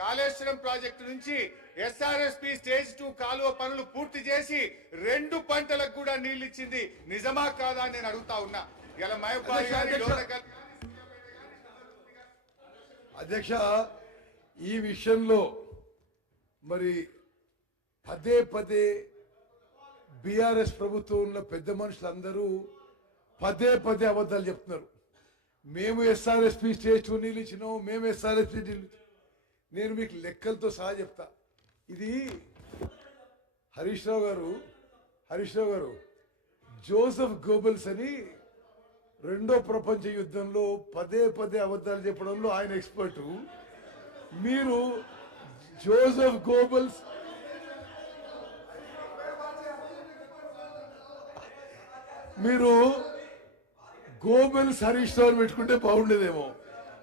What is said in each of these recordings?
Kaleshwaram project నుంచి SRSP stage 2 కాలువ పనులు పూర్తి చేసి 2 పంటలకు కూడా నీళ్లు ఇచ్చింది నిజమా కాదా అని నేను అడుగుతా ఉన్నా. ఇలా అధ్యక్ష ఈ విషయంలో మరి పదే పదే బీఆర్ఎస్ ప్రభుత్వంలో పెద్ద మనుషులందరూ పదే పదే అబద్ధాలు చెప్తున్నారు. మేము ఎస్ఆర్ఎస్పి స్టేజ్ 2 నీళ్ళు ఇచ్చినాం, మేము ఎస్ఆర్ఎస్పి నీళ్ళు. నేను మీకు లెక్కలతో సహా చెప్తా. ఇది హరీష్ రావు గారు జోసెఫ్ గోబెల్స్ అని రెండో ప్రపంచ యుద్ధంలో పదే పదే అబద్ధాలు చెప్పడంలో ఆయన ఎక్స్పర్టు. మీరు జోసెఫ్ గోబెల్స్ మీరు గోబెల్స్ హరీష్ రావు పెట్టుకుంటే బాగుండేదేమో.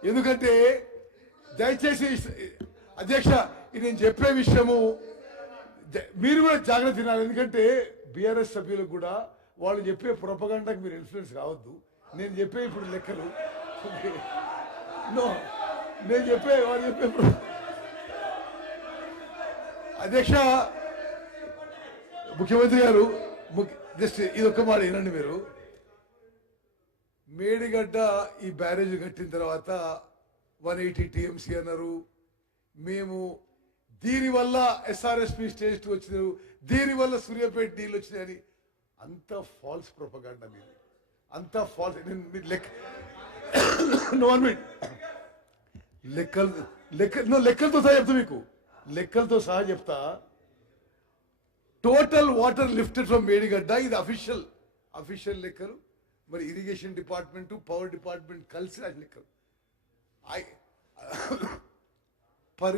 ఎందుకంటే దయచేసి అధ్యక్ష నేను చెప్పే విషయము మీరు కూడా జాగ్రత్త తినాలి. ఎందుకంటే బీఆర్ఎస్ సభ్యులకు కూడా వాళ్ళు చెప్పే ప్రొపగండాకి మీరు ఇన్ఫ్లుయెన్స్ కావద్దు. నేను చెప్పే ఇప్పుడు లెక్కలు నేను చెప్పే వాళ్ళు చెప్పే అధ్యక్ష ముఖ్యమంత్రి గారు జస్ట్ ఇది ఒక్క మాట వినండి. మీరు మేడిగడ్డ ఈ బ్యారేజ్ కట్టిన తర్వాత 180 టీఎంసీ అన్నారు. మేము దీనివల్ల ఎస్ఆర్ఎస్పి స్టేజ్ 2 వచ్చినారు, దీనివల్ల సూర్యాపేట నీళ్ళు వచ్చినాయని అంత ఫాల్స్ ప్రొపగాండా మీది, అంత ఫాల్స్. లెక్కలతో సహా చెప్తా, మీకు లెక్కలతో సహా చెప్తా. Total water lifted from Medigadda, ఇది అఫీషియల్ లెక్కలు. మరి ఇరిగేషన్ డిపార్ట్మెంట్ పవర్ డిపార్ట్మెంట్ కలిసి రాసిన లెక్కలు. పర్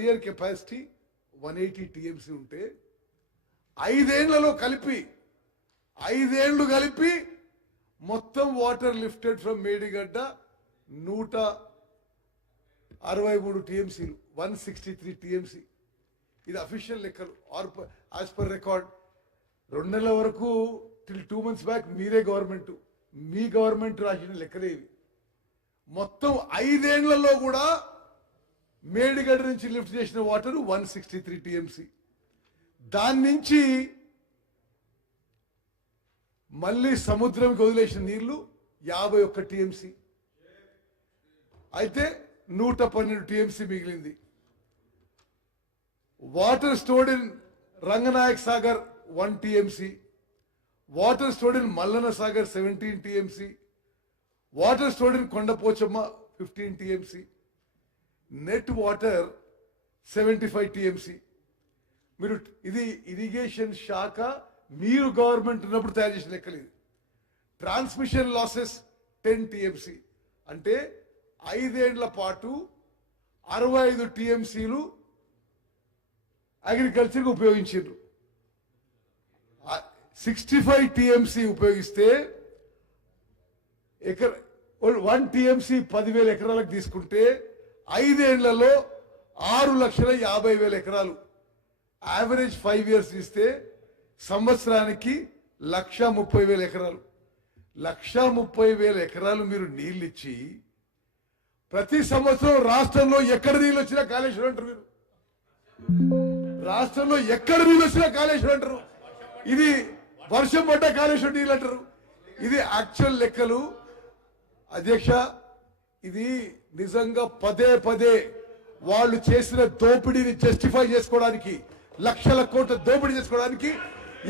ఇయర్ కెపాసిటీ 180 టీఎంసీ ఉంటే 5 ఏళ్లలో కలిపి మొత్తం వాటర్ లిఫ్టెడ్ ఫ్రమ్ మేడిగడ్డ 163 టీఎంసీలు, 163 టీఎంసీ. ఇది అఫీషియల్ లెక్కలు యాజ్ పర్ రికార్డ్. 2 నెలల వరకు టిల్ 2 months బ్యాక్ మీ గవర్నమెంట్ రాసిన లెక్కలే ఇవి. మొత్తం 5 ఏళ్లలో కూడా మేడిగడ్డ నుంచి లిఫ్ట్ చేసిన వాటర్ 163 టీఎంసీ. దాని నుంచి మళ్ళీ సముద్రంకి వదిలేసిన నీళ్లు 51 టీఎంసీ. అయితే 112 టీఎంసీ మిగిలింది. Water stored in Ranganayak Sagar 1 TMC, water stored in Mallanna Sagar 17 TMC, water stored in Kondapochamma 15 TMC, net water 75 TMC. మీరు ఇది ఇరిగేషన్ శాఖ మీరు గవర్నమెంట్ ఉన్నప్పుడు తయారు చేసిన లెక్కలు. ఇది ట్రాన్స్మిషన్ లాసెస్ 10 టీఎంసీ. అంటే 5 ఏళ్ల పాటు 65 టీఎంసీలు అగ్రికల్చర్కి ఉపయోగించారు. 65 టీఎంసీ ఉపయోగిస్తే 1 టీఎంసీ 10,000 ఎకరాలకు తీసుకుంటే 5 ఏళ్లలో 6,50,000 ఎకరాలు. యావరేజ్ 5 years ఇస్తే సంవత్సరానికి 1,30,000 ఎకరాలు. 1,30,000 ఎకరాలు మీరు నీళ్ళు ఇచ్చి ప్రతి సంవత్సరం రాష్ట్రంలో ఎక్కడ నీళ్ళు వచ్చినా కాళేశ్వరం అంటారు. మీరు రాష్ట్రంలో ఎక్కడ నీళ్ళు వచ్చినా కాళేశ్వరం అంటారు. ఇది వర్షం పడ్డ కాళేశ్వరం నీళ్ళు అంటారు. ఇది యాక్చువల్ లెక్కలు. అధ్యక్ష ఇది నిజంగా పదే పదే వాళ్ళు చేసిన దోపిడీని జస్టిఫై చేసుకోవడానికి, లక్షల కోట్ల దోపిడీ చేసుకోవడానికి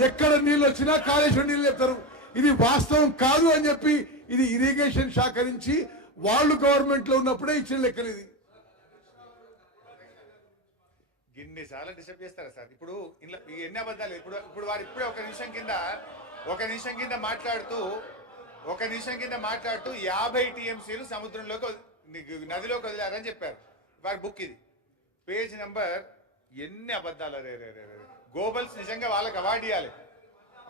ఎక్కడ నీళ్ళు వచ్చినా కాళేశ్వరం నీళ్ళు చెప్తారు. ఇది వాస్తవం కాదు అని చెప్పి ఇది ఇరిగేషన్ శాఖ నుంచి వాళ్ళు గవర్నమెంట్ లో ఉన్నప్పుడే ఇచ్చిన లెక్కలు. ఇది ఇన్నిసార్లు డిస్టర్బ్ చేస్తారా సార్? ఇప్పుడు ఎన్ని అబద్ధాలు. ఇప్పుడు వారు ఇప్పుడే ఒక నిమిషం కింద మాట్లాడుతూ 50 టీఎంసీలు సముద్రంలోకి నదిలోకి వదిలారని చెప్పారు. వారి బుక్ ఇది, పేజ్ నెంబర్. ఎన్ని అబద్ధాలు. గోబల్స్ నిజంగా వాళ్ళకి అవార్డు ఇవ్వాలి.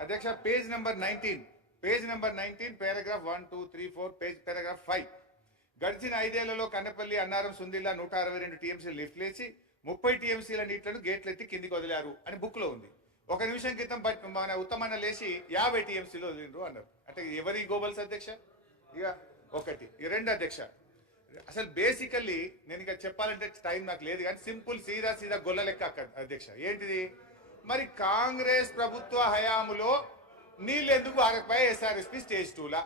అధ్యక్ష పేజ్ నెంబర్ 19 పారాగ్రాఫ్ 1, 2, 3, 4 పారాగ్రాఫ్ 5. గడిచిన 5 ఏళ్లలో కన్నపల్లి, అన్నారం, సుందిల్లా 162 టీఎంసీలు లిఫ్ట్ లేచి 30 టీఎంసీల నీళ్లను గేట్లు ఎత్తి కిందికి వదిలారు అని బుక్ లో ఉంది. ఒక నిమిషం క్రితం మన ఉత్తమన్న లేచి 50 టీఎంసీలు వదిలిండ్రు అన్నారు. అంటే ఎవరి గోబల్స్ అధ్యక్ష? ఇక 1. 2 అధ్యక్ష అసలు బేసికల్లీ నేను ఇక చెప్పాలంటే టైం నాకు లేదు కానీ సింపుల్ సీదా సీదా గొల్ల లెక్క అధ్యక్ష ఏంటిది మరి కాంగ్రెస్ ప్రభుత్వ హయాములో నీళ్ళు ఎందుకు అరపై ఎస్ఆర్ఎస్పి స్టేజ్ 2లా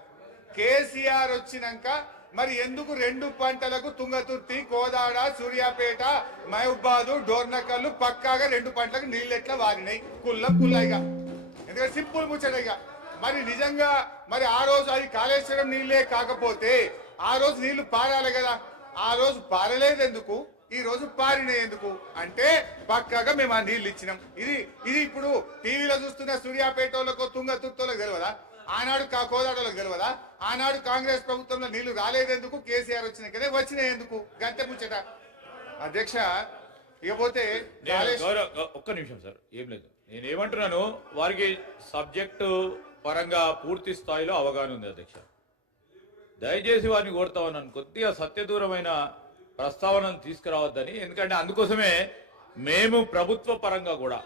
కేసీఆర్ వచ్చినాక మరి ఎందుకు 2 పంటలకు తుంగతుర్తి కోదాడ సూర్యాపేట మహబూబాదు డోర్నకల్లు పక్కాగా 2 పంటలకు నీళ్ళు ఎట్లా వారినాయి కుల్లయిగా ఎందుకంటే సింపుల్ ముచ్చటగా మరి నిజంగా మరి ఆ రోజు అది కాళేశ్వరం నీళ్ళే కాకపోతే ఆ రోజు నీళ్లు పారాలి కదా ఆ రోజు పారలేదు ఎందుకు ఈ రోజు పారినాయి ఎందుకు అంటే పక్కాగా మేము ఆ నీళ్లు ఇచ్చినాం ఇది ఇప్పుడు టీవీలో చూస్తున్న సూర్యాపేటోళ్ళకు తుంగతుర్తోళ్ళకు తెలియదా ఆనాడు కోదాడలకు తెలియదా ఆనాడు కాంగ్రెస్ ప్రభుత్వంలో నీళ్లు రాలేదెందుకు కేసీఆర్ వచ్చినాకనే వచ్చినాయి ఎందుకు గంటె ముచ్చట అధ్యక్ష ఇకపోతే ఒక్క నిమిషం సార్ ఏం లేదు నేను ఏమంటున్నాను వారికి సబ్జెక్టు పరంగా పూర్తి స్థాయిలో అవగాహన ఉంది అధ్యక్ష దయచేసి వారిని కోరుతా ఉన్నాను కొద్దిగా సత్యదూరమైన ప్రస్తావనను తీసుకురావద్దని ఎందుకంటే అందుకోసమే మేము ప్రభుత్వ పరంగా కూడా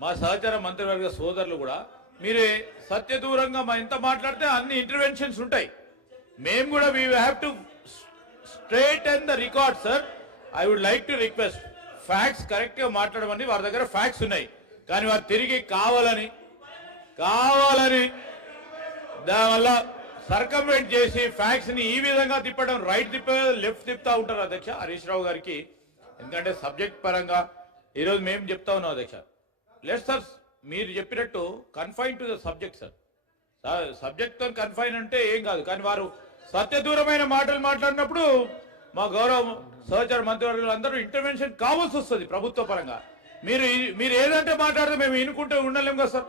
మా సహచర మంత్రివర్గ సోదరులు కూడా మీరే సత్యదూరంగా మా ఎంత మాట్లాడితే అన్ని ఇంటర్వెన్షన్స్ ఉంటాయి మేము కూడా we have to straight and the record sir I would like to request facts correct గా మాట్లాడమని వారి దగ్గర ఫ్యాక్ట్స్ ఉన్నాయి కానీ వారు తిరిగి కావాలని దానివల్ల సర్కంవెంట్ చేసి ఫ్యాక్ట్స్ ని ఈ విధంగా తిప్పడం రైట్ లెఫ్ట్ తిప్పుతా ఉంటారు అధ్యక్ష హరీష్ రావు గారికి ఎందుకంటే సబ్జెక్ట్ పరంగా ఈరోజు మేము చెప్తా ఉన్నాం అధ్యక్ష లెట్ సార్ మీరు చెప్పినట్టు confine to the subject sir subject తో కన్ఫైన్ అంటే ఏం కాదు కానీ వారు సత్యదూరమైన మాటలు మాట్లాడినప్పుడు మా గౌరవ సహచర మంత్రివర్గులు అందరూ ఇంటర్వెన్షన్ కావాల్సి వస్తుంది ప్రభుత్వ పరంగా మీరు ఏదంటే మాట్లాడితే మేము వినుకుంటూ ఉండలేము కదా సార్